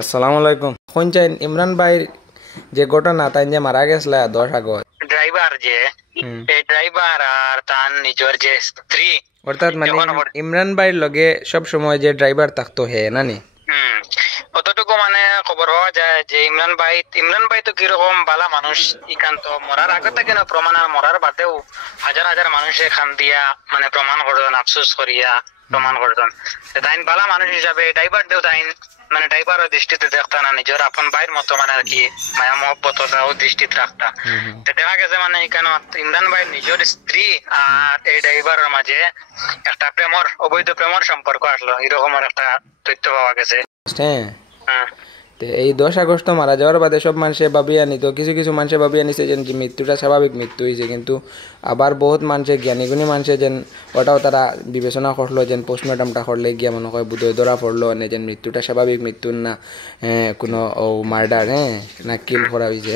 আসসালামু আলাইকুম। শুনছেন ইমরান ভাইয়ের যে ঘটনা তাই যে মারা গেছিল 10 আগস্ট, ড্রাইভার যে এই ড্রাইভার আর তার নিজের যে স্ত্রী অর্থাৎ মানে এখন ইমরান ভাইয়ের লগে সব সময় যে ড্রাইভার থাকতো হে নানি। হুম অতটুকু মানে খবর পাওয়া যায় যে ইমরান ভাই তো কিরকম বালা মানুষ। ইকান্ত মরার আগে থেকে না প্রমাণ আর মরার বাদেও হাজার হাজার মানুষে খান দিয়া মানে প্রমাণ করতেন, আফসোস করিয়া প্রমাণ করতেন। তাই বালা মানুষ হিসাবে ড্রাইভার দেও তাই মানে ড্রাইভারের দৃষ্টিতে দেখতা না, নিজের আপন ভাইয়ের মতো মানে আর কি মায়া মহব্বতটাও দৃষ্টিতে রাখতা। তো দেখা গেছে মানে এখানে ইমরান ভাই নিজের স্ত্রী আর এই ড্রাইভারের মাঝে একটা অবৈধ প্রেমর সম্পর্ক আসলো, এরকমের একটা তথ্য পাওয়া গেছে। হ্যাঁ, হ্যাঁ তো এই 10 আগস্ট মারা যাওয়ার বাদে সব মানুষে ভাবিয়া নিত, কিছু কিছু মানুষে ভাবিয়া নিছে যে মৃত্যুটা স্বাভাবিক মৃত্যু হয়েছে, কিন্তু আবার বহুত মানুষে জ্ঞানীগুণী মানুষে যেন ওটাও তারা বিবেচনা করলো যেন পোস্টমর্টমটা করলে গিয়া মনে হয় বুধ ধরা পড়লো না যেন মৃত্যুটা স্বাভাবিক মৃত্যু না কোনো মার্ডার না কিল করা হয়েছে।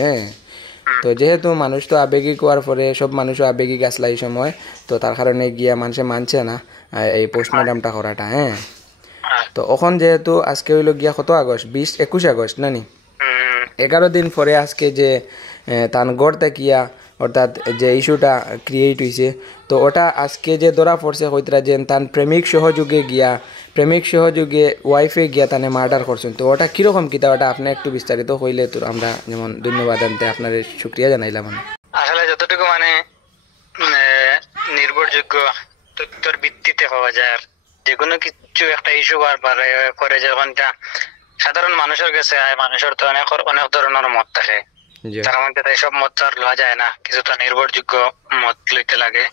তো যেহেতু মানুষ তো আবেগিক হওয়ার পরে সব মানুষও আবেগিক আসলা এই সময়, তো তার কারণে গিয়া মানুষে মানছে না এই পোস্টমর্টমটা করাটা। তো এখন যেহেতু আজকে হইল গিয়া কত আগস্ট, 21 আগস্ট নানি, 11 দিন পরে আজকে যে তান গড় থাকিয়া অর্থাৎ যে ইস্যুটা ক্রিয়েট হয়েছে, তো ওটা আজকে যে ধরা পড়ছে হইতরা যে তান প্রেমিক সহযোগে ওয়াইফে গিয়া তানে মার্ডার করছেন। তো ওটা কিরকম কিতা ওটা আপনি একটু বিস্তারিত হইলে তো আমরা যেমন ধন্যবাদ আনতে আপনার শুক্রিয়া জানাইলাম। আসলে যতটুকু মানে নির্ভরযোগ্য তথ্যের ভিত্তিতে হওয়া যায়, আর যে কোনো কিছু একটা ইস্যু পরে যখন সাধারণ মানুষের কাছে মানুষের তো অনেক অনেক ধরনের মত থাকে, তার মধ্যে তাই সব মত তো আর লওয়া যায় না, কিছু তো নির্ভরযোগ্য মত লইতে লাগে।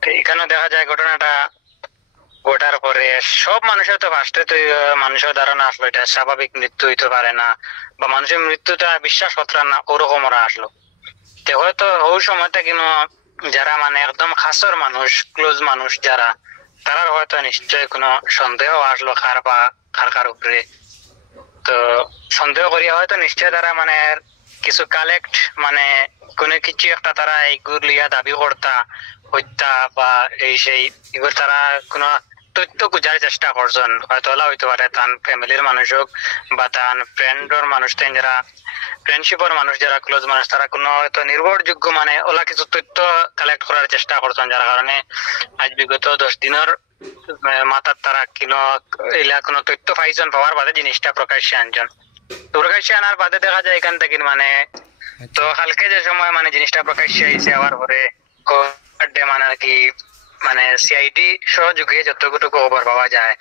তো এখানে দেখা যায় ঘটনাটা ঘটার পরে সব মানুষের তো ফার্স্টে তো মানুষের ধারণা আসলো এটা স্বাভাবিক মৃত্যু হইতে পারে না, বা মানুষের মৃত্যুটা বিশ্বাস করতে না, ওরকম ওরা আসলো। তো হয়তো ওই সময়টা কিন্তু যারা মানে একদম খাসর মানুষ, ক্লোজ মানুষ যারা, তারা হয়তো নিশ্চয় কোনো সন্দেহ আসলো কার উপরে। তো সন্দেহ করিয়া হয়তো নিশ্চয় তারা মানে কিছু কালেক্ট মানে কোনো কিছু একটা তারা এইগুলো লিয়া দাবি করতা হত্যা বা এই সেই এগুলো তারা কোনো তথ্য খুঁজার চেষ্টা করছেন। হয়তো ওলা হইতে পারে তার ফ্যামিলির মানুষ হোক বা তার ফ্রেন্ডর মানুষ, যারা ফ্রেন্ডশিপের মানুষ, যারা ক্লোজ মানুষ, তারা কোনো হয়তো নির্ভরযোগ্য মানে ওলা কিছু তথ্য কালেক্ট করার চেষ্টা করছেন, যার কারণে আজ বিগত 10 দিনের মাথার তারা এলা কোনো তথ্য পাইছেন, পাওয়ার বাদে জিনিসটা প্রকাশ্যে আনছেন। প্রকাশ্যে আনার বাদে দেখা যায় এখান থেকে মানে তো কালকে যে সময় মানে জিনিসটা প্রকাশ্যে আইছে আবার পরে মানে আর কি মানে সিআইডি সহযোগে যতটুকু খবর পাওয়া যায়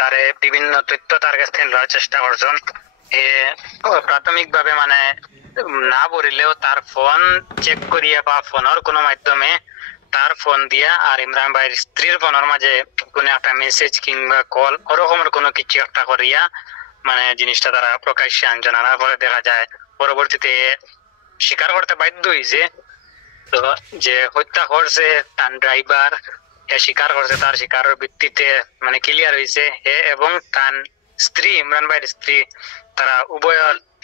তারে বিভিন্ন তথ্য তার কাছ থেকে নেওয়ার চেষ্টা করছেন। প্রাথমিক ভাবে মানে না বলিলেও তার ফোন চেক করিয়া বা ফোনের কোনো মাধ্যমে তার ফোন দিয়া আর ইমরান ভাইয়ের স্ত্রীর ফোনের মাঝে কোনো একটা মেসেজ কিংবা কল ওরকমের কোনো কিছু একটা করিয়া মানে জিনিসটা তারা প্রকাশ্যে আনছেন। আনার পরে দেখা যায় পরবর্তীতে স্বীকার করতে বাধ্য হয়েছে তো যে হত্যা করছে তার ড্রাইভার, স্বীকার করছে, তার স্বীকারের ভিত্তিতে মানে ক্লিয়ার হয়েছে এবং তার স্ত্রী ইমরান ভাইয়ের স্ত্রী তারা উভয়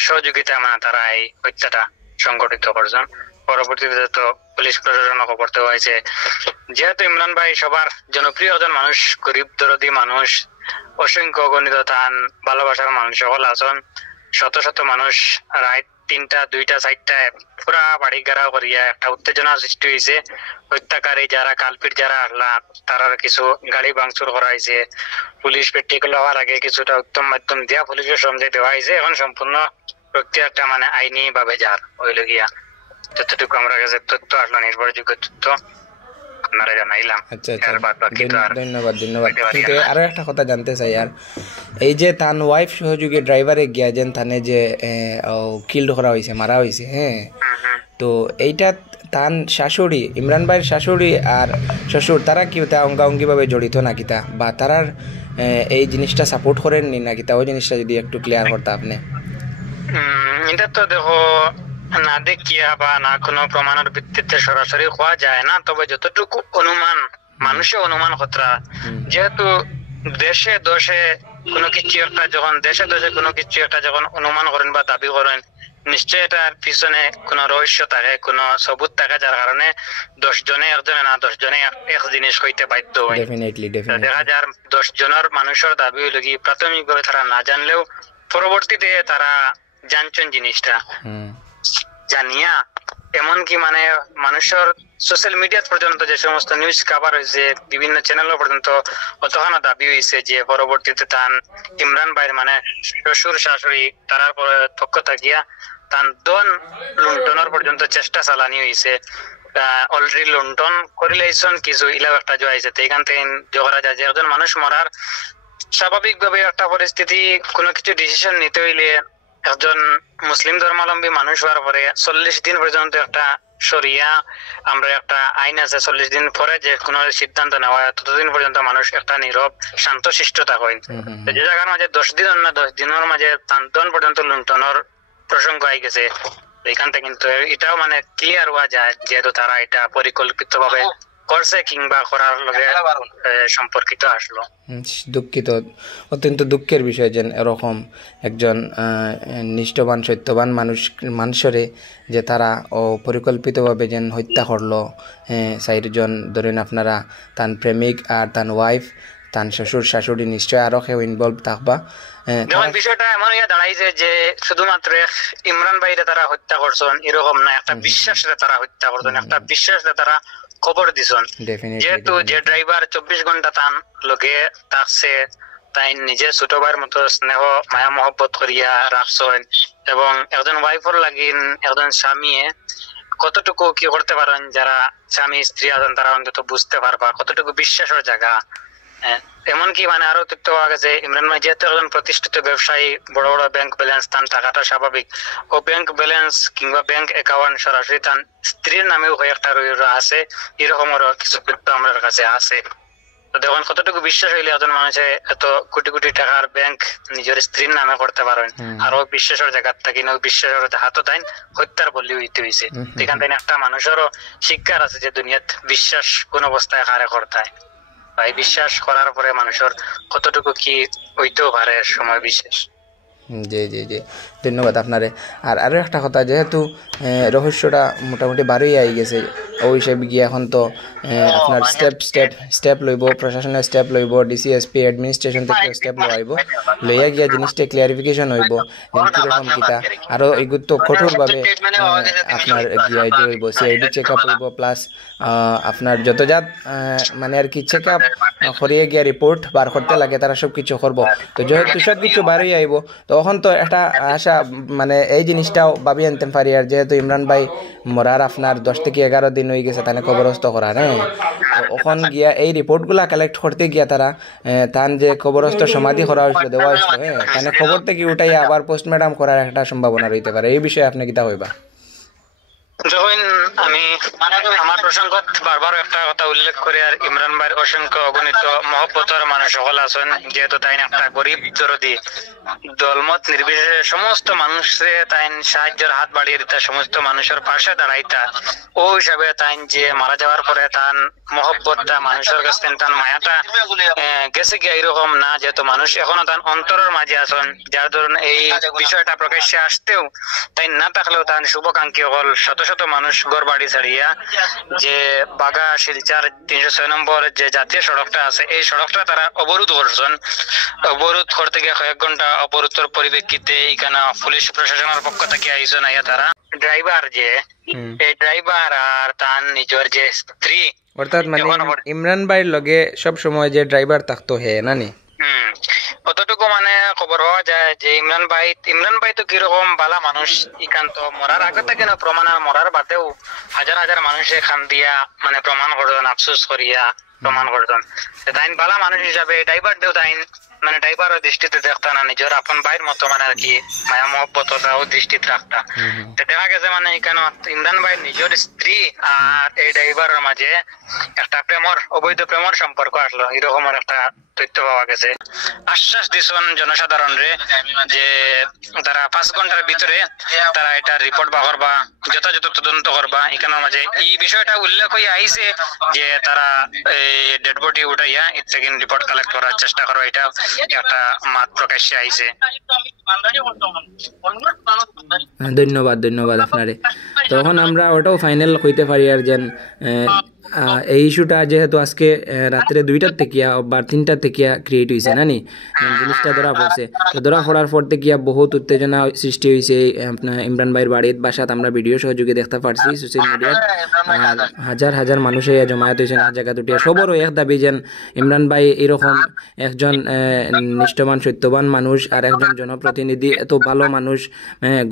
সহযোগিতা মানে তারা এই হত্যাটা সংগঠিত করছেন। পরবর্তীতে তো পুলিশ প্রশাসন করতে হয়েছে, যেহেতু ইমরান ভাই সবার জনপ্রিয় একজন মানুষ, গরিব দরদি মানুষ, অসংখ্য গণিত তান ভালোবাসার মানুষ সকল আছেন, শত শত মানুষ রাত 3টা 2টা 4টায় পুরা বাড়ি ঘেরাও করিয়া একটা উত্তেজনা সৃষ্টি হয়েছে। হত্যাকারী যারা কালপিট যারা আসলা তারা কিছু গাড়ি ভাঙচুর করা হয়েছে, পুলিশ পেট্রিকল হওয়ার আগে কিছুটা উত্তম মাধ্যম দিয়া পুলিশের সমঝে দেওয়া হয়েছে। এখন সম্পূর্ণ প্রক্রিয়াটা মানে আইনি ভাবে যার হইল গিয়া যতটুকু আমরা কাছে তথ্য আসলো নির্ভরযোগ্য তথ্য আপনারা জানাইলাম। ধন্যবাদ। কিন্তু আরো একটা কথা জানতে চাই, আর এই যে তান ওয়াইফ সহযোগী ড্রাইভারে গিয়া যেন থানে যে কিল্ড করা হয়েছে, মারা হয়েছে, তো এইটা তান শাশুড়ি ইমরান ভাইয়ের শাশুড়ি আর শ্বশুর তারা কি অঙ্গাঙ্গি ভাবে জড়িত নাকি তা, বা তারার এই জিনিসটা সাপোর্ট করেননি নাকি তা, ওই জিনিসটা যদি একটু ক্লিয়ার করতে আপনি। এটা তো দেখো না দেখিয়া বা না কোনো প্রমাণের ভিত্তিতে সরাসরি হওয়া যায় না, তবে যতটুকু অনুমান মানুষের অনুমান খতরা, যেহেতু দেশে দোষে কোনো কিছু একটা যখন দেশে দেশে কোনো কিছু একটা যখন অনুমান করেন বা দাবি করেন, নিশ্চয় এটার পিছনে কোনো রহস্য থাকে, কোনো সবুত থাকে, যার কারণে 10 জনে একজনে না 10 জনে এক জিনিস হইতে বাধ্য হয়। ডেফিনেটলি তো ডেফিনেটলি দেখা যায় 10 জনের মানুষের দাবি হইল কি প্রাথমিকভাবে তারা না জানলেও পরবর্তীতে তারা জানছেন জিনিসটা, জানিয়া এমনকি মানে মানুষের সোশ্যাল মিডিয়া পর্যন্ত যে সমস্ত নিউজ কভার হয়েছে, বিভিন্ন চ্যানেল পর্যন্ত অতখানা দাবি হয়েছে যে পরবর্তীতে তান ইমরান ভাইয়ের মানে শ্বশুর শাশুড়ি তারার পক্ষ থাকিয়া তান দন লুণ্ঠনের পর্যন্ত চেষ্টা চালানি হয়েছে। অলরেডি লুণ্ঠন করিলেইছন কিছু ইলাও একটা জয়াইছে, তো এখান থেকে জোগাড়া যায় যে একজন মানুষ মরার স্বাভাবিকভাবে একটা পরিস্থিতি, কোনো কিছু ডিসিশন নিতে হইলে একজন মুসলিম ধর্মাবলম্বী মানুষ হওয়ার পরে 40 দিন পর্যন্ত একটা শরিয়া আমরা একটা আইন আছে, 40 দিন পরে যে কোনো সিদ্ধান্ত নেওয়া হয় ততদিন পর্যন্ত মানুষ একটা নীরব শান্ত শিষ্ট থাকেন। যে জায়গার মাঝে 10 দিন না 10 দিনের মাঝে তান্তন পর্যন্ত লুণ্ঠনের প্রসঙ্গ আই গেছে, এখান থেকে কিন্তু এটাও মানে ক্লিয়ার হওয়া যায় যেহেতু তারা এটা পরিকল্পিতভাবে করছে কিংবা করার লগে সম্পর্কিত আসলো। দুঃখিত, অত্যন্ত দুঃখের বিষয় যে এরকম একজন নিষ্ঠবান সত্যবান মানুষরে যে তারা পরিকল্পিতভাবে যেন হত্যা করলো। 4 জন ধরেন আপনারা, তার প্রেমিক আর তার ওয়াইফ, তার শ্বশুর শাশুড়ি, নিশ্চয় আরো কেউ ইনভলভ থাকবা। যেমন বিষয়টা এমন হইয়া দাঁড়াইছে যে শুধুমাত্র ইমরান ভাইরে তারা হত্যা করছেন এরকম না, একটা বিশ্বাসরে তারা হত্যা করছেন, একটা বিশ্বাসরে তারা খবর দিছেন। যেহেতু যে ড্রাইভার 24 ঘন্টা তান লোকে থাকছে, তাই নিজে ছোট ভাইয়ের মতো স্নেহ মায়া মহব্বত করিয়া রাখছেন, এবং একজন ওয়াইফর লাগিন একজন স্বামী কতটুকু কি করতে পারেন, যারা স্বামী স্ত্রী আছেন তারা অন্তত বুঝতে পারবা কতটুকু বিশ্বাসের জায়গা। এমনকি মানে আরো তথ্য পাওয়া গেছে ইমরান ভাই যেহেতু একজন প্রতিষ্ঠিত ব্যবসায়ী, বড় বড় ব্যাংক ব্যালেন্স, তার টাকাটা স্বাভাবিক, ও ব্যাংক ব্যালেন্স কিংবা ব্যাংক অ্যাকাউন্ট সরাসরি তার স্ত্রীর নামেও একটা আছে, এরকমেরও কিছু তথ্য আমাদের কাছে আছে। তো দেখুন কতটুকু বিশ্বাস হইলে একজন মানুষের এত কোটি কোটি টাকার ব্যাংক নিজের স্ত্রীর নামে করতে পারেন, আরো বিশ্বাসের জায়গা থাকি না বিশ্বাসের হাতও তাই হত্যার বলি হইতে হয়েছে। এখান থেকে একটা মানুষেরও শিক্ষার আছে যে দুনিয়াত বিশ্বাস কোন অবস্থায় কারে করতে হয়, ভাই বিশ্বাস করার পরে মানুষের কতটুকু কি হইতেও পারে সময় বিশেষ। জি জি জি, ধন্যবাদ আপনারে। আর আরও একটা কথা, যেহেতু রহস্যটা মোটামুটি বারোই আই গেছে, ওই হিসেবে গিয়ে এখন তো আপনার স্টেপ লইব, প্রশাসনের স্টেপ লইব, ডিসিএসপি অ্যাডমিনিস্ট্রেশন থেকে স্টেপ লইব, লইয়া গিয়া জিনিসটা ক্লিয়ারিফিকেশন হইব কিরকম কিতা, আরও এগুলো তো কঠোরভাবে আপনার গিয়া যে হইব সিআইডি চেক আপ হইব, প্লাস আপনার যতজাত মানে আর কি চেক আপ করিয়ে গিয়া রিপোর্ট বার করতে লাগে তারা সব কিছু করবো। তো যেহেতু সব কিছু বারোই আইব, তখন তো একটা আশা মানে এই জিনিসটাও ভাবি আনতে পারি, আর যেহেতু ইমরান ভাই মরার আপনার 10 থেকে 11 দিন হয়ে গেছে তানে কবরস্থ করার, হ্যাঁ, তখন গিয়া এই রিপোর্টগুলা কালেক্ট করতে গিয়া তারা তান যে কবরস্থ সমাধি করা হয়েছিল, দেওয়া হয়েছিল, হ্যাঁ, তানে খবর থেকে উঠাই আবার পোস্টমর্টম করার একটা সম্ভাবনা রইতে পারে। এই বিষয়ে আপনি কিতা হইবা? যখন আমি আমার প্রসঙ্গ বারবার একটা কথা উল্লেখ করি, আর ইমরান ভাইয়ের অসংখ্য অগণিত মহব্বতের মানুষ সকল আছেন, যেহেতু তাই একটা গরিব দরদি দলমত নির্বিশেষে সমস্ত মানুষে তাই সাহায্যের হাত বাড়িয়ে দিতা, সমস্ত মানুষের পাশে দাঁড়াইতা। ও হিসাবে তাই যে মারা যাওয়ার পরে তার মহব্বতটা মানুষের কাছে তার মায়াটা গেছে গিয়ে এরকম না, যেহেতু মানুষ এখনো তার অন্তরের মাঝে আছেন, যার ধরুন এই বিষয়টা প্রকাশ্যে আসতেও তাই না থাকলেও তার শুভাকাঙ্ক্ষী হল শত শত মানুষ ঘর বাড়ি ছাড়িয়া যে বাগা শিলচার 306 নম্বর যে জাতীয় সড়কটা আছে, এই সড়কটা তারা অবরোধ করছেন। অবরোধ করতে গিয়ে কয়েক ঘন্টা অবরোধের পরিপ্রেক্ষিতে এখানে পুলিশ প্রশাসনের পক্ষ থেকে আইসন, আইয়া তারা ড্রাইভার যে এই ড্রাইভার আর তার নিজের যে স্ত্রী, অর্থাৎ মানে ইমরান ভাইয়ের লগে সব সময় যে ড্রাইভার থাকতো হে নানি, অতটুকু মানে খবর হওয়া যায় যে ইমরান ভাই তো কিরকম বালা মানুষ, ইখান তো মরার আগে থেকে না প্রমাণ, আর মরার বাদেও হাজার হাজার মানুষের খান দিয়া মানে প্রমাণ করতেন, আফসোস করিয়া প্রমাণ করতেন। তাই বালা মানুষ হিসাবে ড্রাইভার দেও তাই মানে ড্রাইভারের দৃষ্টিতে দেখতা না, নিজের আপন ভাইয়ের মতো মানে আর কি মায়া মহব্বতটাও দৃষ্টিতে রাখতা। দেখা গেছে মানে এখানে ইমরান ভাইয়ের নিজের স্ত্রী আর এই ড্রাইভারের মাঝে একটা অবৈধ প্রেমর সম্পর্ক আসলো, এরকমের একটা তথ্য পাওয়া গেছে। আশ্বাস দিচ্ছেন জনসাধারণ রে যে তারা 5 ঘন্টার ভিতরে তারা এটা রিপোর্ট বা করবা, যথাযথ তদন্ত করবা। এখানের মাঝে এই বিষয়টা উল্লেখ হয়ে আইছে যে তারা এই ডেড বডি উঠাইয়া এর থেকে রিপোর্ট কালেক্ট করার চেষ্টা করো, এটা একটা মাত প্রকাশ্যে আইছে। ধন্যবাদ ধন্যবাদ আপনারে। তখন আমরা ওটাও ফাইনাল হইতে পারি আর যেন এই ইস্যুটা যেহেতু আজকে রাত্রে 2টার থেকে বা 3টার থেকে ক্রিয়েট হয়েছে না নি জিনিসটা ধরা পড়ছে, তো ধরা পড়ার পর থেকে বহুত উত্তেজনা সৃষ্টি হয়েছে আপনার ইমরান ভাইয়ের বাড়ির বাসাত আমরা ভিডিও সহযোগে দেখতে পারছি সোশ্যাল মিডিয়ায়। আর হাজার হাজার মানুষে জমায়েত হয়েছেন আর জায়গা দুটি। সবরও এক দাবি যেন ইমরান ভাই এরকম একজন নিষ্ঠবান সত্যবান মানুষ আর একজন জনপ্রতিনিধি, এত ভালো মানুষ,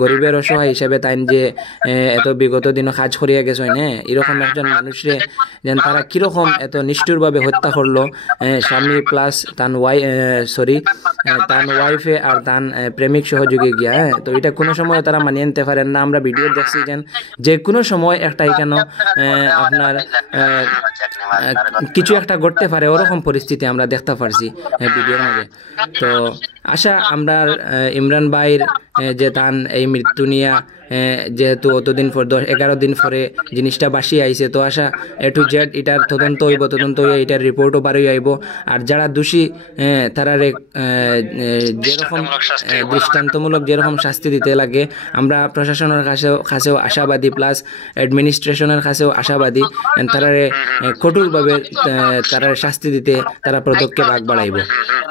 গরিবের অসহায় হিসেবে তাই যে এত বিগত দিন কাজ করিয়া গেছেন, এরকম একজন মানুষরে যেন তারা কিরকম এত নিষ্ঠুরভাবে হত্যা করলো, স্বামী প্লাস তান তান ওয়াইফে আর তান প্রেমিক সহযোগী গিয়া। তো এটা কোনো সময় তারা মানিয়ে নিতে পারেন না। আমরা ভিডিও দেখছি যেন যে কোনো সময় একটা এখানে আপনার কিছু একটা ঘটতে পারে, ওরকম পরিস্থিতি আমরা দেখতে পারছি ভিডিওর মাঝে। তো আশা আমরা ইমরান ভাইয়ের যে তান এই মৃত্যু নিয়া যেহেতু অতদিন পর 11 দিন পরে জিনিসটা বাসি আইছে, তো আশা A to Z এটার তদন্ত হইব, তদন্ত হইয়া এটার রিপোর্টও বারোই আইব। আর যারা দোষী তারা যেরকম দৃষ্টান্তমূলক যেরকম শাস্তি দিতে লাগে, আমরা প্রশাসনের কাছেও আশাবাদী, প্লাস অ্যাডমিনিস্ট্রেশনের কাছেও আশাবাদী তারা কঠোরভাবে তারা শাস্তি দিতে তারা পদক্ষেপ আগ বাড়াইব।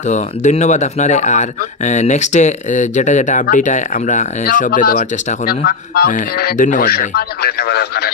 তো ধন্যবাদ আপনারে। আর নেক্সটে যেটা যেটা আপডেট হয় আমরা সবরে দেওয়ার চেষ্টা করবো। ধন্যবাদ ভাই। ধন্যবাদ আপনারা।